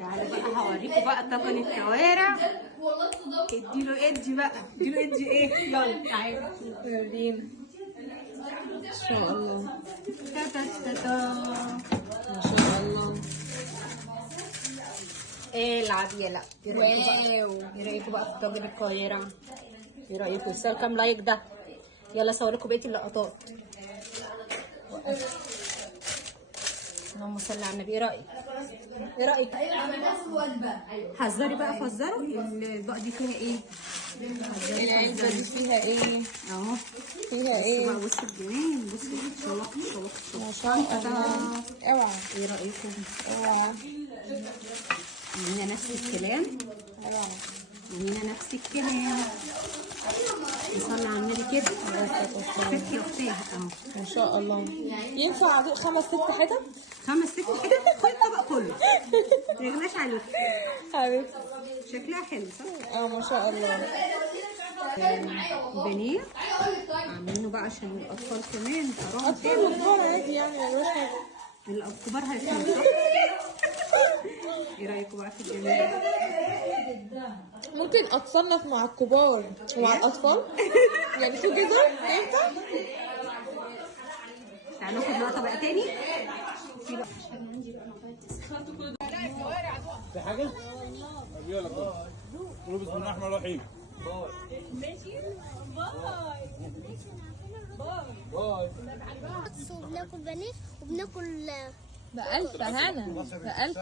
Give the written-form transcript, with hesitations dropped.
تعالوا بقى هوريكم بقى طاجن الكوارع. اديله ادي بقى، اديله ادي ايه؟ يلا تعالوا ورينا. ما شاء الله تا تا تا تا. ما شاء الله. العب يلا. واو، ايه رايكم بقى في طاجن الكوارع؟ ايه رايكم؟ يستاهل كام لايك ده؟ يلا صورلكم بقيه اللقطات. اللهم صل على النبي. ايه رايك؟ ايه رايك؟ حذري بقى، فزروا البقى دي فيها ايه؟ العلبة دي فيها ايه؟ اهو فيها ايه؟ بقى بصوا الجنان، بصوا شوق شوق شوق. ما شاء الله. اوعى. ايه رايكم؟ اوعى. هنا نفس الكلام. اوعى. وهنا نفس الكلام. نصلي على النبي كده. فتي اختها اهو. ما شاء الله. ينفع 5 6 حتت؟ 5 6 كده. خد الطبق كله. ما يغلاش عليك. حبيبتي. شكلها حلو صح؟ ما شاء الله. بانيه عاملينه بقى عشان الاطفال كمان. اطفال وكبار عادي يعني ملوش حاجة. الكبار هيفهموا صح؟ ايه رايكم بقى في الجميل؟ ممكن اتصنف مع الكبار ومع الاطفال؟ يعني في جزر ينفع؟ تعالوا ناخد بقى طبق تاني. في بقى في حاجة؟ طب يلا قولوا بسم الله الرحمن الرحيم. ماشي باي. وبناكل بانيه وبناكل بألف هنا. بألف.